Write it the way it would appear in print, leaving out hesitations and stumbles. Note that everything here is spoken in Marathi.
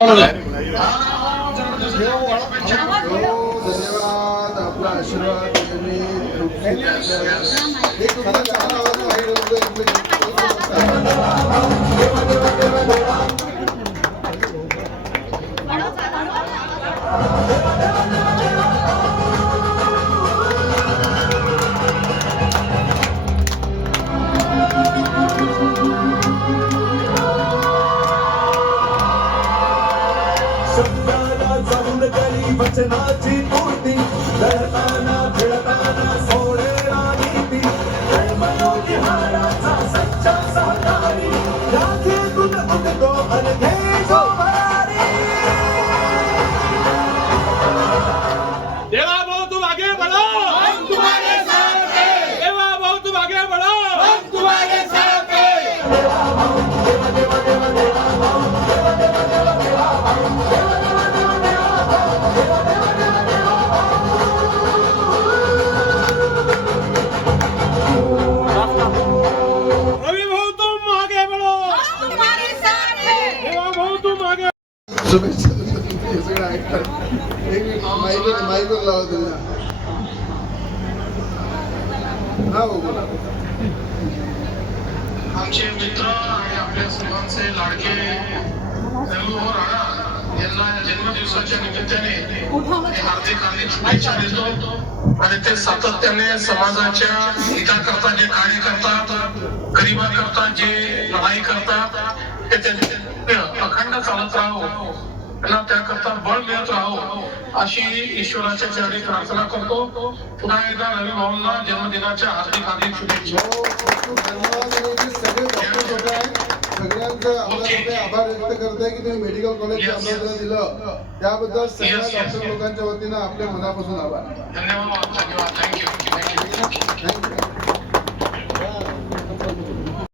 धन्यवाद. आपला आशीर्वाद वचनाची मूर्ती लढताना भिडताना सोडेला नीती मनोगी हाराचा सच्चा सहकारी राखेतून उठतो अनघे जो भरारी. देवा भाऊ तुम आगे बढ़ो, हम तुम्हारे साथ हैं. देवा भाऊ तुम आगे बढ़ो, हम तुम्हारे साथ हैं. देवा भाऊ देवा देवा देवा देवा भाऊ देवा देवा देवा देवा भाऊ देवा देवा देवा देवा भाऊ देवा देवा देवा देवा रवि भाऊ तुम आगे बढ़ो, हम तुम्हारे साथ हैं. देवा भाऊ तुम आगे. शुभेच्छा. सगळं ऐकतात. एक मिनिट माईकवर लावा तुम्ही. हा हो बोला. आमचे मित्र आणि आपल्या सर्वांचे लाडके रघुभाऊ राणा यांना जन्मदिवसाच्या निमित्ताने हार्दिक हार्दिक शुभेच्छा देतो. आणि ते सातत्याने समाजाच्या हिताकरता जे कार्य करतात, गरिबाकरता जे लढाई करतात, ते त्यांचे अखंड चालत राहो, त्यांना त्याकरता बळ मिळत राहो अशी ईश्वराच्या चरणी प्रार्थना करतो. पुन्हा एकदा रवी भाऊंना जन्मदिनाच्या हार्दिक हार्दिक शुभेच्छा. धन्यवाद. सगळे डॉक्टर लोक आहेत, सगळ्यांचे आपल्याकडे आभार व्यक्त करताय की तुम्ही मेडिकल कॉलेज आम्हाला दिलं, त्याबद्दल सगळ्या डॉक्टर लोकांच्या वतीनं आपल्या मनापासून आभार. धन्यवाद. थँक्यू. थँक्यू.